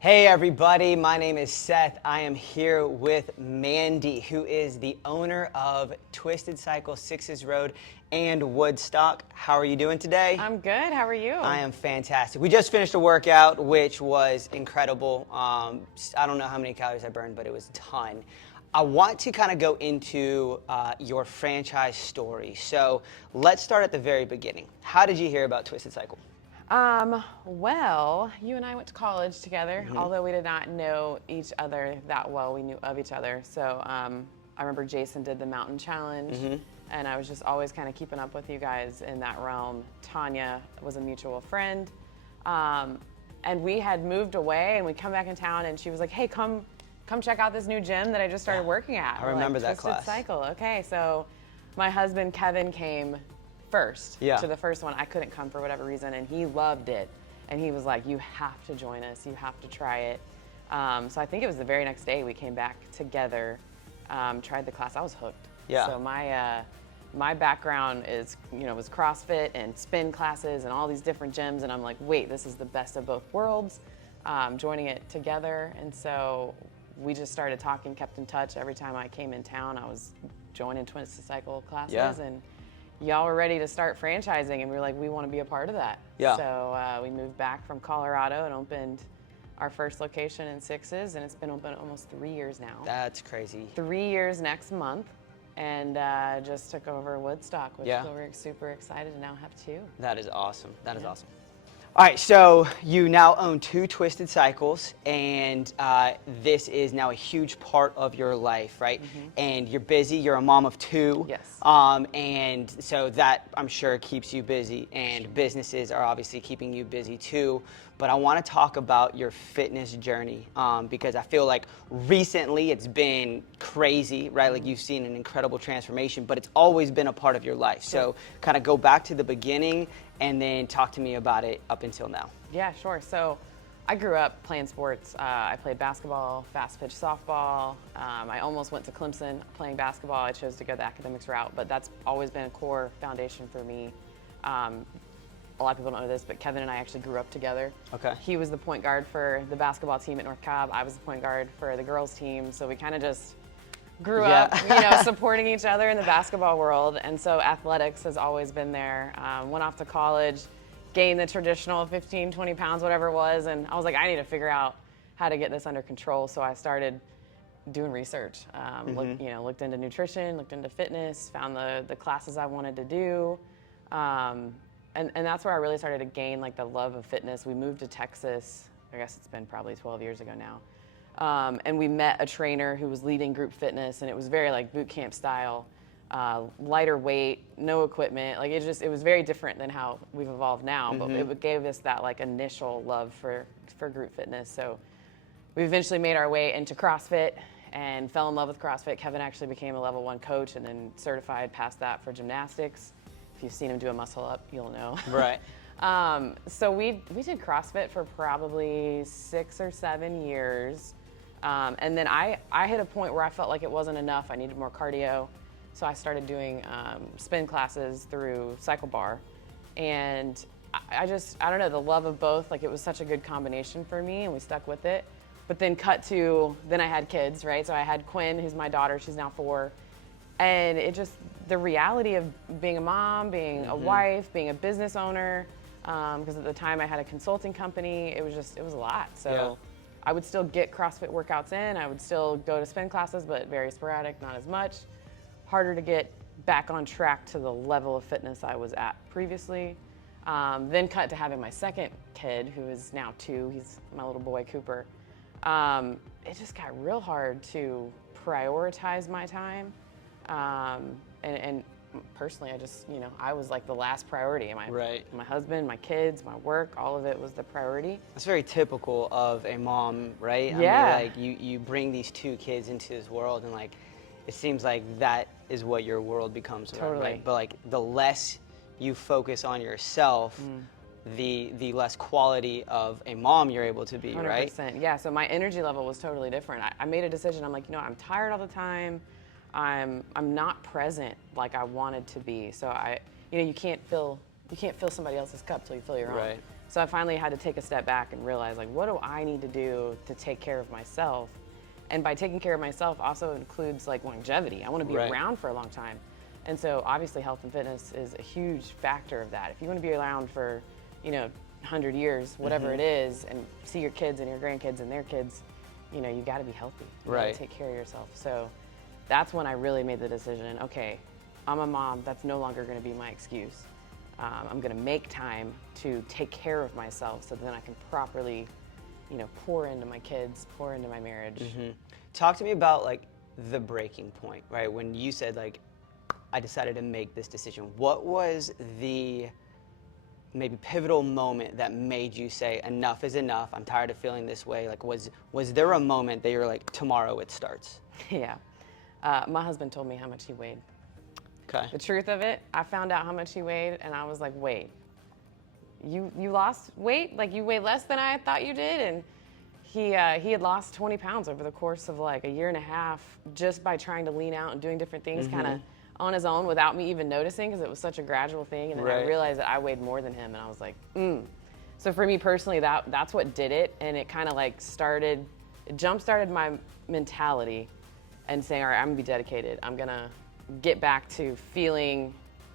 Hey everybody, my name is Seth. I am here with Mandi, who is the owner of Twisted Cycle, Sixes Road, and Woodstock. How are you doing today? I'm good. How are you? I am fantastic. We just finished a workout, which was incredible. I don't know how many calories I burned, but it was a ton. I want to kind of go into your franchise story. So let's start at the very beginning. How did you hear about Twisted Cycle? Well, you and I went to college together, although we did not know each other that well. We knew of each other. So I remember Jason did the mountain challenge, and I was just always kind of keeping up with you guys in that realm. Tanya was a mutual friend, and we had moved away, and we come back in town, and she was like, "Hey, come check out this new gym that I just started working at." I remember that Twisted class. Cycle. Okay, so my husband Kevin came first to the first one. I couldn't come for whatever reason, and he loved it. And he was like, "You have to join us. You have to try it." So I think it was the very next day we came back together, tried the class. I was hooked. Yeah. So my background is, was CrossFit and spin classes and all these different gyms, and I'm like, wait, this is the best of both worlds. Joining it together, and so we just started talking, kept in touch. Every time I came in town, I was joining Twisted Cycle classes, and y'all were ready to start franchising, and we were like, we want to be a part of that. Yeah. So we moved back from Colorado and opened our first location in Sixes, and it's been open almost 3 years now. That's crazy. 3 years next month, and just took over Woodstock, which we're super excited to now have two. That is awesome. That is awesome. All right, so you now own two Twisted Cycles, and this is now a huge part of your life, right? And you're busy. You're a mom of two. Yes. And so that, I'm sure, keeps you busy, and businesses are obviously keeping you busy too. But I want to talk about your fitness journey because I feel like recently it's been crazy, right? Like you've seen an incredible transformation, but it's always been a part of your life. So kind of go back to the beginning and then talk to me about it up until now. Yeah, sure. So I grew up playing sports. I played basketball, fast pitch softball. I almost went to Clemson playing basketball. I chose to go the academics route, but that's always been a core foundation for me. A lot of people don't know this, but Kevin and I actually grew up together. Okay. He was the point guard for the basketball team at North Cobb. I was the point guard for the girls team. So we kind of just grew up, supporting each other in the basketball world. And so athletics has always been there. Went off to college, gained the traditional 15, 20 pounds, whatever it was. And I was like, I need to figure out how to get this under control. So I started doing research, looked into nutrition, looked into fitness, found the classes I wanted to do. And that's where I really started to gain like the love of fitness. We moved to Texas, I guess it's been probably 12 years ago now. And we met a trainer who was leading group fitness, and it was very like boot camp style, lighter weight, no equipment. Like it was very different than how we've evolved now, but it gave us that like initial love for group fitness. So we eventually made our way into CrossFit and fell in love with CrossFit. Kevin actually became a level 1 coach and then certified past that for gymnastics. If you've seen him do a muscle up, you'll know. Right. So we did CrossFit for probably 6 or 7 years. And then I hit a point where I felt like it wasn't enough. I needed more cardio. So I started doing spin classes through Cycle Bar. And I don't know, the love of both, like it was such a good combination for me, and we stuck with it. But then then I had kids, right? So I had Quinn, who's my daughter, she's now 4. And the reality of being a mom, being a wife, being a business owner, because at the time I had a consulting company, it was a lot. So I would still get CrossFit workouts in, I would still go to spin classes, but very sporadic, not as much. Harder to get back on track to the level of fitness I was at previously. Then cut to having my second kid, who is now 2, he's my little boy, Cooper. It just got real hard to prioritize my time. And personally, I was like the last priority. My husband, my kids, my work, all of it was the priority. That's very typical of a mom, right? Yeah. I mean, like you bring these 2 kids into this world, and like it seems like that is what your world becomes. Totally. Right? But like the less you focus on yourself, the less quality of a mom you're able to be, 100%. right? Yeah. So my energy level was totally different. I made a decision. I'm like, I'm tired all the time. I'm not present like I wanted to be. So you can't fill somebody else's cup till you fill your own. Right. So I finally had to take a step back and realize, like, what do I need to do to take care of myself? And by taking care of myself also includes like longevity. I want to be Right. around for a long time. And so obviously health and fitness is a huge factor of that. If you want to be around for, 100 years, whatever it is, and see your kids and your grandkids and their kids, you got to be healthy. You Right. gotta take care of yourself. So that's when I really made the decision, okay, I'm a mom, that's no longer going to be my excuse. I'm going to make time to take care of myself so then I can properly, pour into my kids, pour into my marriage. Talk to me about like the breaking point, right? When you said like, I decided to make this decision. What was the maybe pivotal moment that made you say, enough is enough, I'm tired of feeling this way? Like, was there a moment that you're like, tomorrow it starts? Yeah. My husband told me how much he weighed. Okay. The truth of it, I found out how much he weighed, and I was like, wait, you lost weight? Like, you weigh less than I thought you did? And he had lost 20 pounds over the course of like a year and a half just by trying to lean out and doing different things kind of on his own without me even noticing, because it was such a gradual thing. And then I Right. realized that I weighed more than him, and I was like, So for me personally, that's what did it, and it kind of like jump-started my mentality and saying, all right, I'm gonna be dedicated. I'm gonna get back to feeling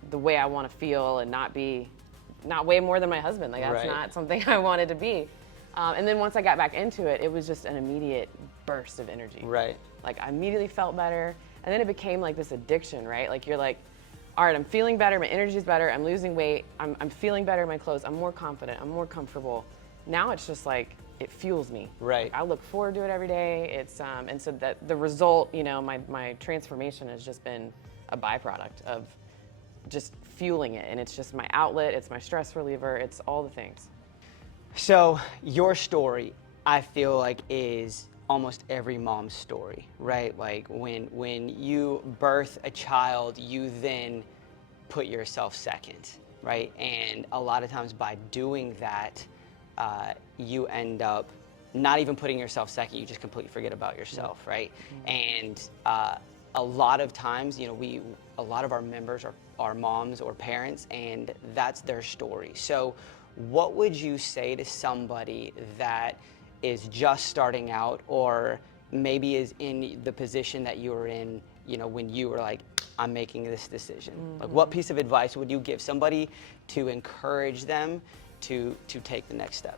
the way I want to feel and not weigh more than my husband. Like, that's Right. not something I wanted to be. And then once I got back into it, it was just an immediate burst of energy. Right. Like, I immediately felt better. And then it became like this addiction, right? Like, you're like, all right, I'm feeling better, my energy's better, I'm losing weight, I'm feeling better in my clothes, I'm more confident, I'm more comfortable. Now it's just like, it fuels me. Right. Like, I look forward to it every day. It's and so that the result, my transformation has just been a byproduct of just fueling it. And it's just my outlet, it's my stress reliever, it's all the things. So your story, I feel like, is almost every mom's story, right? Like when you birth a child, you then put yourself second, right? And a lot of times by doing that, you end up not even putting yourself second, you just completely forget about yourself, right? And a lot of times, a lot of our members are moms or parents, and that's their story. So what would you say to somebody that is just starting out, or maybe is in the position that you were in, when you were like, I'm making this decision? Like, what piece of advice would you give somebody to encourage them to take the next step?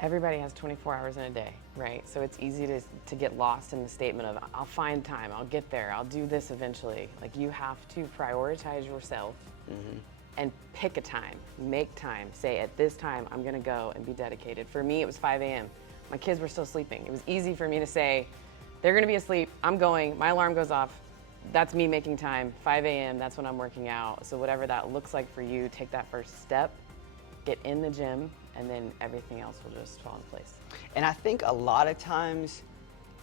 Everybody has 24 hours in a day, right? So it's easy to get lost in the statement of, I'll find time, I'll get there, I'll do this eventually. Like, you have to prioritize yourself and pick a time, make time, say at this time I'm gonna go and be dedicated. For me, it was 5 a.m. My kids were still sleeping. It was easy for me to say, they're gonna be asleep, I'm going, my alarm goes off, that's me making time, 5 a.m., that's when I'm working out. So whatever that looks like for you, take that first step, get in the gym, and then everything else will just fall into place. And I think a lot of times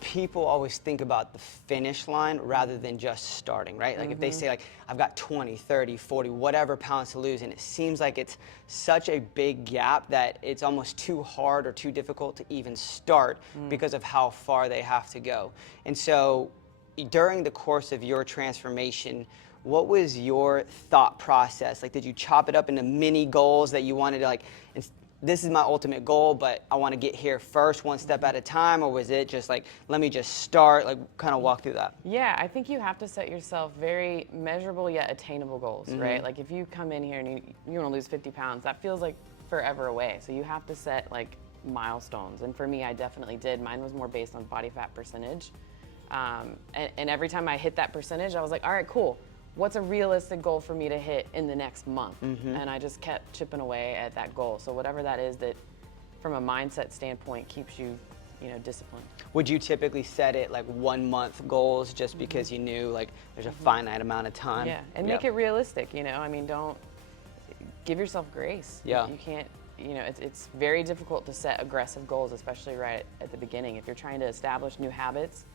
people always think about the finish line rather than just starting, right? Like if they say like, I've got 20, 30, 40, whatever pounds to lose, and it seems like it's such a big gap that it's almost too hard or too difficult to even start because of how far they have to go. And so during the course of your transformation, what was your thought process? Like, did you chop it up into mini goals that you wanted to like, this is my ultimate goal, but I want to get here first, one step at a time? Or was it just like, let me just start, like kind of walk through that? Yeah, I think you have to set yourself very measurable yet attainable goals, right? Like, if you come in here and you want to lose 50 pounds, that feels like forever away. So you have to set like milestones. And for me, I definitely did. Mine was more based on body fat percentage. And every time I hit that percentage, I was like, all right, cool. What's a realistic goal for me to hit in the next month? And I just kept chipping away at that goal. So whatever that is that from a mindset standpoint keeps you, disciplined. Would you typically set it like 1 month goals just because you knew like there's a finite amount of time? Yeah, and make it realistic, I mean, don't give yourself grace. Yeah. You can't, it's very difficult to set aggressive goals, especially right at the beginning. If you're trying to establish new habits,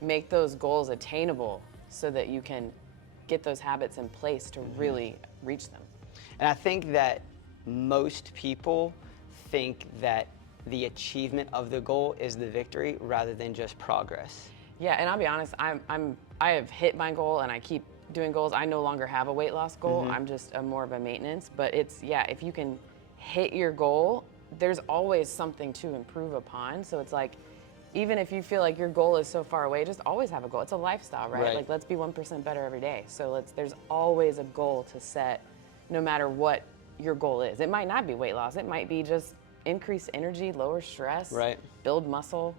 make those goals attainable so that you can get those habits in place to really reach them. And I think that most people think that the achievement of the goal is the victory rather than just progress. Yeah, and I'll be honest, I have hit my goal and I keep doing goals. I no longer have a weight loss goal. I'm just more of a maintenance. But it's, if you can hit your goal, there's always something to improve upon. So it's like, even if you feel like your goal is so far away, just always have a goal. It's a lifestyle, right? Like, let's be 1% better every day. So there's always a goal to set, no matter what your goal is. It might not be weight loss. It might be just increase energy, lower stress, build muscle.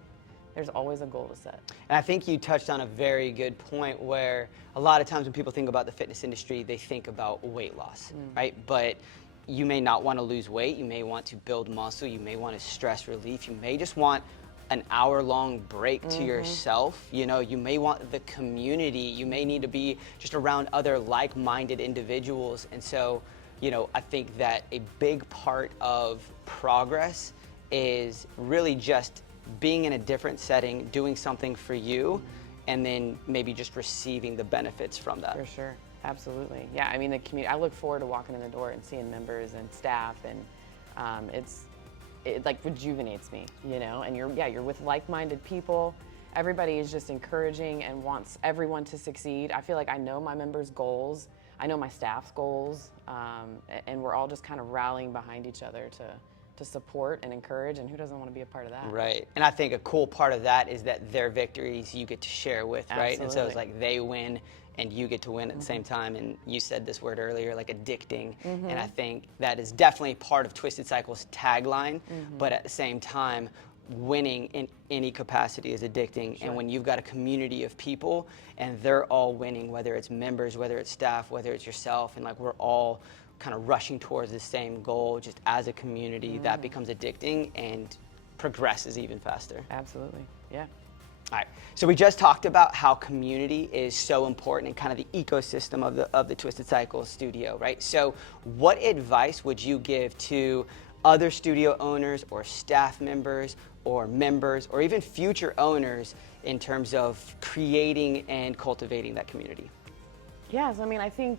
There's always a goal to set. And I think you touched on a very good point where a lot of times when people think about the fitness industry, they think about weight loss, right? But you may not want to lose weight. You may want to build muscle. You may want to stress relief. You may just want an hour-long break to yourself. You know, you may want the community. You may need to be just around other like-minded individuals. And so, you know, I think that a big part of progress is really just being in a different setting, doing something for you, and then maybe just receiving the benefits from that. For sure, absolutely. Yeah, I mean, the community, I look forward to walking in the door and seeing members and staff, and it like rejuvenates me, you know, and you're with like-minded people. Everybody is just encouraging and wants everyone to succeed. I feel like I know my members' goals, I know my staff's goals, and we're all just kind of rallying behind each other to support and encourage, and who doesn't want to be a part of that? Right. And I think a cool part of that is that their victories you get to share with, right? Absolutely. And so it's like they win and you get to win at the same time. And you said this word earlier, like addicting. And I think that is definitely part of Twisted Cycle's tagline, but at the same time, winning in any capacity is addicting. And when you've got a community of people and they're all winning, whether it's members, whether it's staff, whether it's yourself, and like we're all kind of rushing towards the same goal just as a community, that becomes addicting and progresses even faster. Absolutely, yeah. All right, so we just talked about how community is so important and kind of the ecosystem of the Twisted Cycle studio, right? So what advice would you give to other studio owners or staff members or even future owners in terms of creating and cultivating that community? Yes, I mean, I think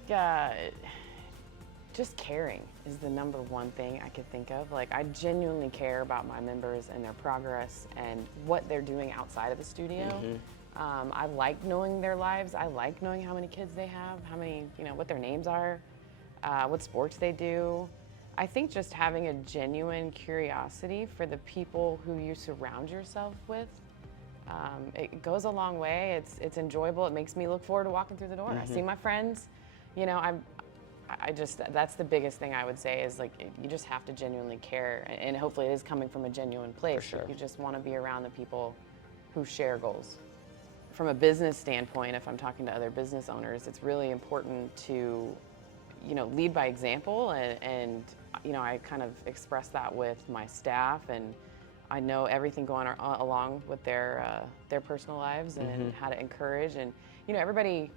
just caring is the number one thing I could think of. Like, I genuinely care about my members and their progress and what they're doing outside of the studio. I like knowing their lives. I like knowing how many kids they have, how many, you know, what their names are, what sports they do. I think just having a genuine curiosity for the people who you surround yourself with, it goes a long way. It's enjoyable. It makes me look forward to walking through the door. I see my friends, you know, that's the biggest thing I would say is, like, you just have to genuinely care, and hopefully it is coming from a genuine place. For sure. You just want to be around the people who share goals. From a business standpoint, if I'm talking to other business owners, it's really important to, you know, lead by example, and you know, I kind of express that with my staff, and I know everything going along with their personal lives and how to encourage, and you know, everybody's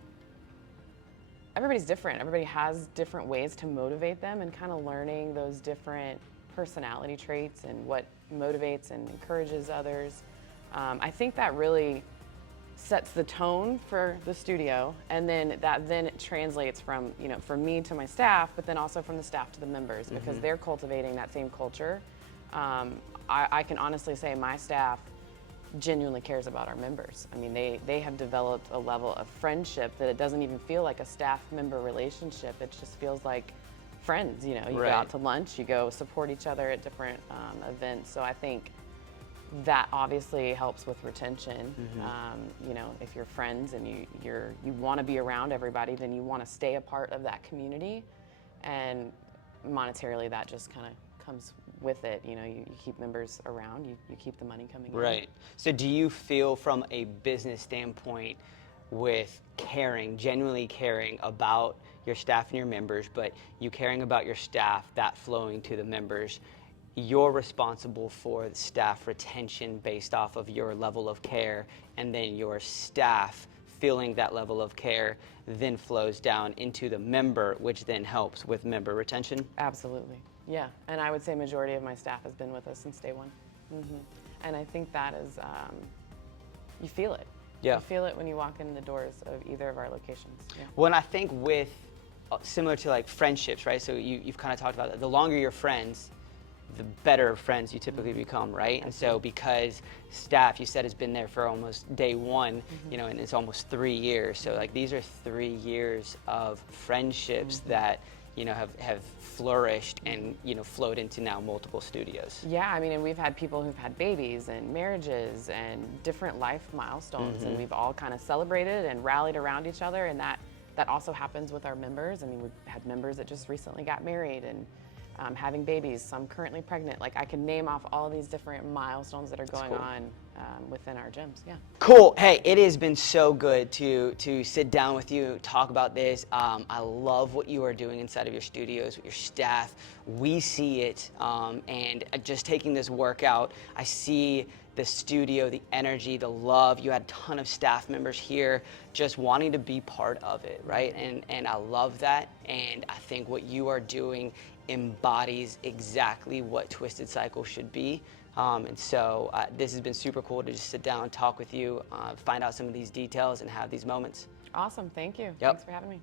different. Everybody has different ways to motivate them, and kind of learning those different personality traits and what motivates and encourages others. I think that really sets the tone for the studio, and then it translates from, you know, from me to my staff, but then also from the staff to the members, because they're cultivating that same culture. I can honestly say my staff genuinely cares about our members. I mean, they have developed a level of friendship that it doesn't even feel like a staff member relationship. It just feels like friends, you know. You go out to lunch, you go support each other at different events. So I think that obviously helps with retention. You know, if you're friends and you want to be around everybody, then you want to stay a part of that community, and monetarily that just kind of comes with it. You know, you keep members around, you keep the money coming in. Right. So do you feel from a business standpoint, with caring, genuinely caring about your staff and your members, but you caring about your staff, that flowing to the members, you're responsible for the staff retention based off of your level of care, and then your staff feeling that level of care then flows down into the member, which then helps with member retention? Absolutely. Yeah, and I would say majority of my staff has been with us since day one. And I think that is, you feel it. Yeah. You feel it when you walk in the doors of either of our locations. Yeah. Well, and I think with, similar to like friendships, right? So you've kind of talked about that. The longer you're friends, the better friends you typically become, right? And so because staff, you said, has been there for almost day one, you know, and it's almost 3 years. So like these are 3 years of friendships that have flourished and flowed into now multiple studios. Yeah, I mean, and we've had people who've had babies and marriages and different life milestones, and we've all kind of celebrated and rallied around each other, and that also happens with our members. I mean, we've had members that just recently got married and having babies, some currently pregnant. Like, I can name off all these different milestones that are going on within our gyms. Yeah. Cool. Hey, it has been so good to sit down with you, talk about this. I love what you are doing inside of your studios with your staff. We see it, and just taking this workout, I see the studio, the energy, the love. You had a ton of staff members here just wanting to be part of it, right? And I love that. And I think what you are doing embodies exactly what Twisted Cycle should be. And so this has been super cool to just sit down and talk with you, find out some of these details and have these moments. Awesome. Thank you. Yep. Thanks for having me.